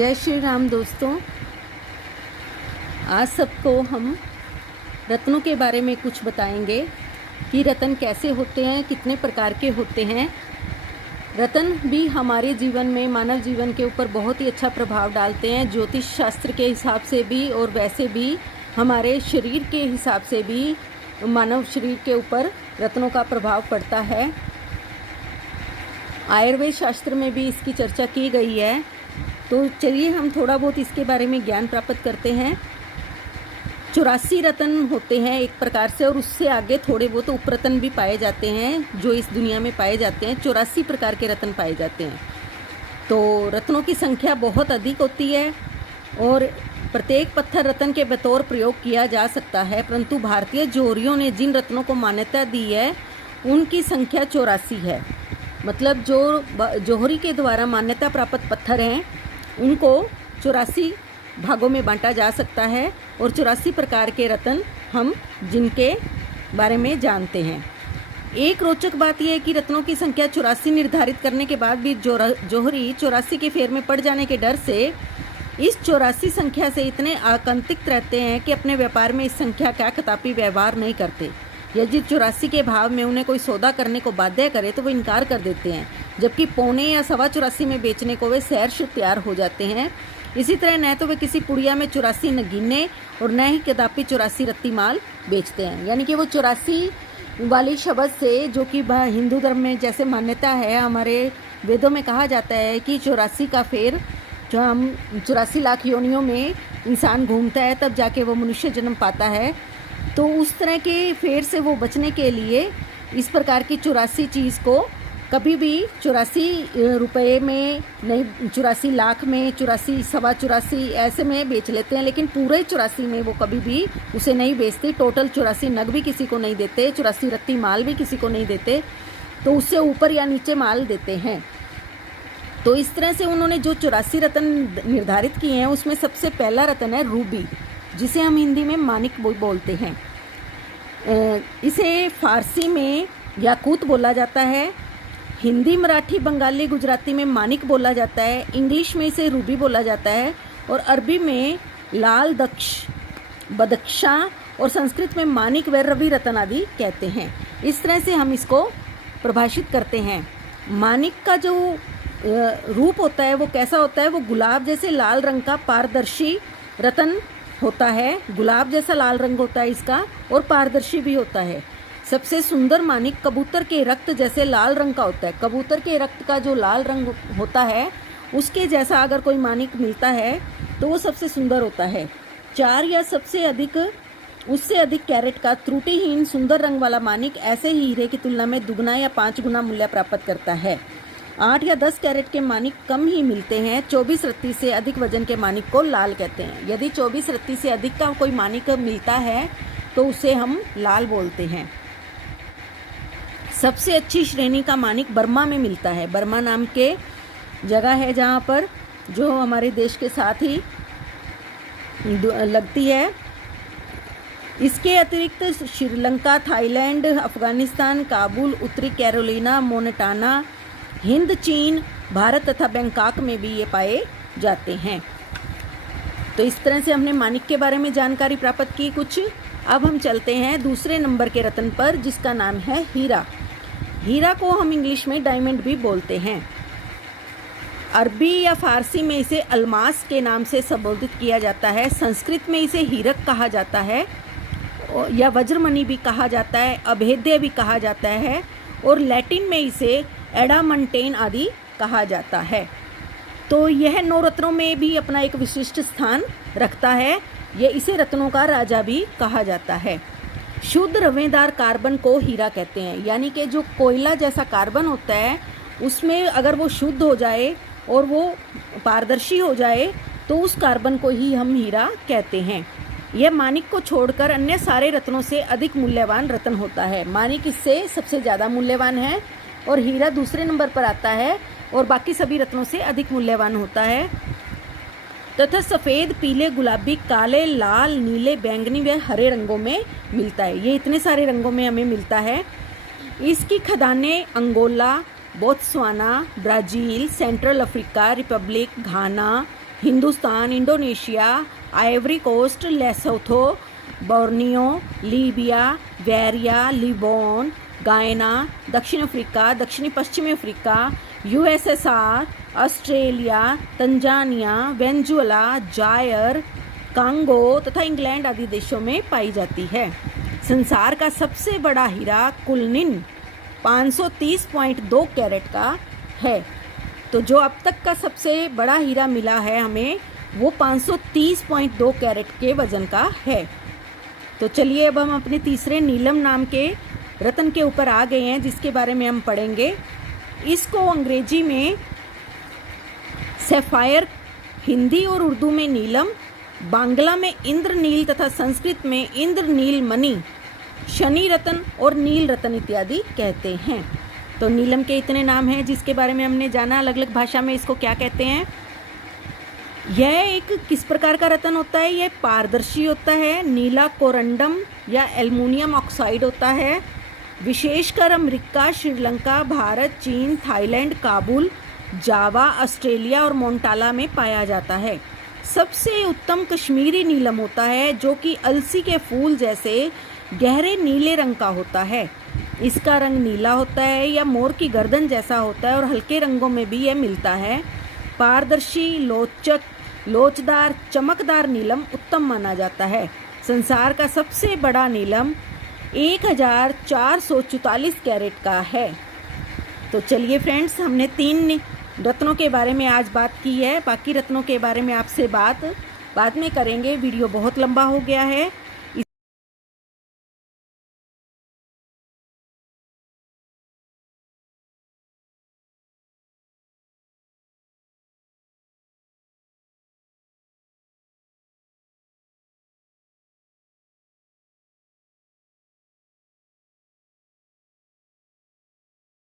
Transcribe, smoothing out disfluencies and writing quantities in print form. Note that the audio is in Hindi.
जय श्री राम दोस्तों। आज सबको हम रत्नों के बारे में कुछ बताएंगे कि रत्न कैसे होते हैं, कितने प्रकार के होते हैं। रत्न भी हमारे जीवन में, मानव जीवन के ऊपर बहुत ही अच्छा प्रभाव डालते हैं। ज्योतिष शास्त्र के हिसाब से भी और वैसे भी हमारे शरीर के हिसाब से भी मानव शरीर के ऊपर रत्नों का प्रभाव पड़ता है। आयुर्वेद शास्त्र में भी इसकी चर्चा की गई है। तो चलिए हम थोड़ा बहुत इसके बारे में ज्ञान प्राप्त करते हैं। 84 रत्न होते हैं एक प्रकार से, और उससे आगे थोड़े बहुत उपरत्न भी पाए जाते हैं जो इस दुनिया में पाए जाते हैं। 84 प्रकार के रत्न पाए जाते हैं। तो रत्नों की संख्या बहुत अधिक होती है और प्रत्येक पत्थर रत्न के बतौर प्रयोग किया जा सकता है, परंतु भारतीय जौहरियों ने जिन रत्नों को मान्यता दी है उनकी संख्या 84 है। मतलब जो जौहरी के द्वारा मान्यता प्राप्त पत्थर हैं उनको 84 भागों में बांटा जा सकता है और 84 प्रकार के रत्न हम जिनके बारे में जानते हैं। एक रोचक बात यह है कि रत्नों की संख्या 84 निर्धारित करने के बाद भी जौहरी 84 के फेर में पड़ जाने के डर से इस 84 संख्या से इतने आकंतित रहते हैं कि अपने व्यापार में इस संख्या का कदापि व्यवहार नहीं करते। यदि 84 के भाव में उन्हें कोई सौदा करने को बाध्य करे तो वो इनकार कर देते हैं, जबकि पौने या 84.25 में बेचने को वे सहर्ष तैयार हो जाते हैं। इसी तरह न तो वे किसी पुड़िया में 84 नगीने और न ही कदापि 84 रत्ती माल बेचते हैं। यानी कि वो 84 वाली शब्द से, जो कि हिंदू धर्म में जैसे मान्यता है, हमारे वेदों में कहा जाता है कि 84 का फेर, जो हम 84 लाख योनियों में इंसान घूमता है तब जाके वो मनुष्य जन्म पाता है। तो उस तरह के फेर से वो बचने के लिए इस प्रकार की 84 चीज़ को कभी भी 84 रुपये में नहीं, 84 लाख में, 84 सवा 84 ऐसे में बेच लेते हैं, लेकिन पूरे 84 में वो कभी भी उसे नहीं बेचते। टोटल 84 नग भी किसी को नहीं देते, 84 रत्ती माल भी किसी को नहीं देते, तो उससे ऊपर या नीचे माल देते हैं। तो इस तरह से उन्होंने जो 84 रत्न निर्धारित किए हैं उसमें सबसे पहला रत्न है रूबी, जिसे हम हिंदी में मानिक बोलते हैं। इसे फारसी में याकूत बोला जाता है, हिंदी, मराठी, बंगाली, गुजराती में मानिक बोला जाता है, इंग्लिश में इसे रूबी बोला जाता है, और अरबी में लाल दक्ष, बदख्शा, और संस्कृत में मानिक व रवि रतन आदि कहते हैं। इस तरह से हम इसको परिभाषित करते हैं। मानिक का जो रूप होता है वो कैसा होता है? वो गुलाब जैसे लाल रंग का पारदर्शी रतन होता है। गुलाब जैसा लाल रंग होता है इसका और पारदर्शी भी होता है। सबसे सुंदर मानिक कबूतर के रक्त जैसे लाल रंग का होता है। कबूतर के रक्त का जो लाल रंग होता है उसके जैसा अगर कोई मानिक मिलता है तो वो सबसे सुंदर होता है। 4 या उससे अधिक कैरेट का त्रुटिहीन सुंदर रंग वाला मानिक ऐसे ही हीरे की तुलना में दुगना या 5 गुना मूल्य प्राप्त करता है। 8 या 10 कैरेट के मानिक कम ही मिलते हैं। 24 रत्ती से अधिक वजन के मानिक को लाल कहते हैं। यदि 24 रत्ती से अधिक का कोई मानिक मिलता है तो उसे हम लाल बोलते हैं। सबसे अच्छी श्रेणी का मानिक बर्मा में मिलता है। बर्मा नाम के जगह है जहाँ पर, जो हमारे देश के साथ ही लगती है। इसके अतिरिक्त श्रीलंका, थाईलैंड, अफगानिस्तान, काबुल, उत्तरी कैरोलिना, मोन्टाना, हिंद, चीन, भारत तथा बैंकॉक में भी ये पाए जाते हैं। तो इस तरह से हमने मानिक के बारे में जानकारी प्राप्त की कुछ। अब हम चलते हैं दूसरे नंबर के रत्न पर, जिसका नाम है हीरा। हीरा को हम इंग्लिश में डायमंड भी बोलते हैं। अरबी या फारसी में इसे अलमास के नाम से संबोधित किया जाता है। संस्कृत में इसे हीरक कहा जाता है या वज्रमणि भी कहा जाता है, अभेद्य भी कहा जाता है, और लैटिन में इसे एडामंटेन आदि कहा जाता है। तो यह 9 रत्नों में भी अपना एक विशिष्ट स्थान रखता है। इसे रत्नों का राजा भी कहा जाता है। शुद्ध रवेदार कार्बन को हीरा कहते हैं। यानी कि जो कोयला जैसा कार्बन होता है उसमें अगर वो शुद्ध हो जाए और वो पारदर्शी हो जाए तो उस कार्बन को ही हम हीरा कहते हैं। यह मानिक को छोड़कर अन्य सारे रत्नों से अधिक मूल्यवान रत्न होता है। मानिक इससे सबसे ज़्यादा मूल्यवान है और हीरा दूसरे नंबर पर आता है और बाकी सभी रत्नों से अधिक मूल्यवान होता है। तथा सफ़ेद, पीले, गुलाबी, काले, लाल, नीले, बैंगनी व हरे रंगों में मिलता है। ये इतने सारे रंगों में हमें मिलता है। इसकी खदानें Angola, Botswana, Brazil, Central Africa Republic, Ghana, Hindustan, Indonesia, Ivory Coast, Lesotho, Borneo, Libya, वेरिया, लिबोन, गायना, दक्षिण अफ्रीका, दक्षिणी पश्चिमी Africa, USSR, Australia, Tanzania, Venezuela, Zaire, Congo तथा इंग्लैंड आदि देशों में पाई जाती है। संसार का सबसे बड़ा हीरा कुलनिन 530.2 कैरेट का है। तो जो अब तक का सबसे बड़ा हीरा मिला है हमें, वो 530.2 कैरेट के वजन का है। तो चलिए अब हम अपने तीसरे नीलम नाम के रत्न के ऊपर आ गए हैं, जिसके बारे में हम पढ़ेंगे। इसको अंग्रेजी में सैफायर, हिंदी और उर्दू में नीलम, बांग्ला में इंद्रनील तथा संस्कृत में इंद्रनील मणि, शनि रत्न और नील रत्न इत्यादि कहते हैं। तो नीलम के इतने नाम हैं जिसके बारे में हमने जाना। अलग अलग भाषा में इसको क्या कहते हैं। यह एक किस प्रकार का रत्न होता है। यह पारदर्शी होता है, नीला कोरंडम या एल्युमिनियम ऑक्साइड होता है। विशेषकर अमेरिका, श्रीलंका, भारत, चीन, थाईलैंड, काबुल, जावा, ऑस्ट्रेलिया और मोंटाला में पाया जाता है। सबसे उत्तम कश्मीरी नीलम होता है, जो कि अलसी के फूल जैसे गहरे नीले रंग का होता है। इसका रंग नीला होता है या मोर की गर्दन जैसा होता है और हल्के रंगों में भी यह मिलता है। पारदर्शी, लोचक, लोचदार, चमकदार नीलम उत्तम माना जाता है। संसार का सबसे बड़ा नीलम 1444 कैरेट का है। तो चलिए फ्रेंड्स, हमने 3 रत्नों के बारे में आज बात की है। बाकी रत्नों के बारे में आपसे बात बाद में करेंगे। वीडियो बहुत लंबा हो गया है।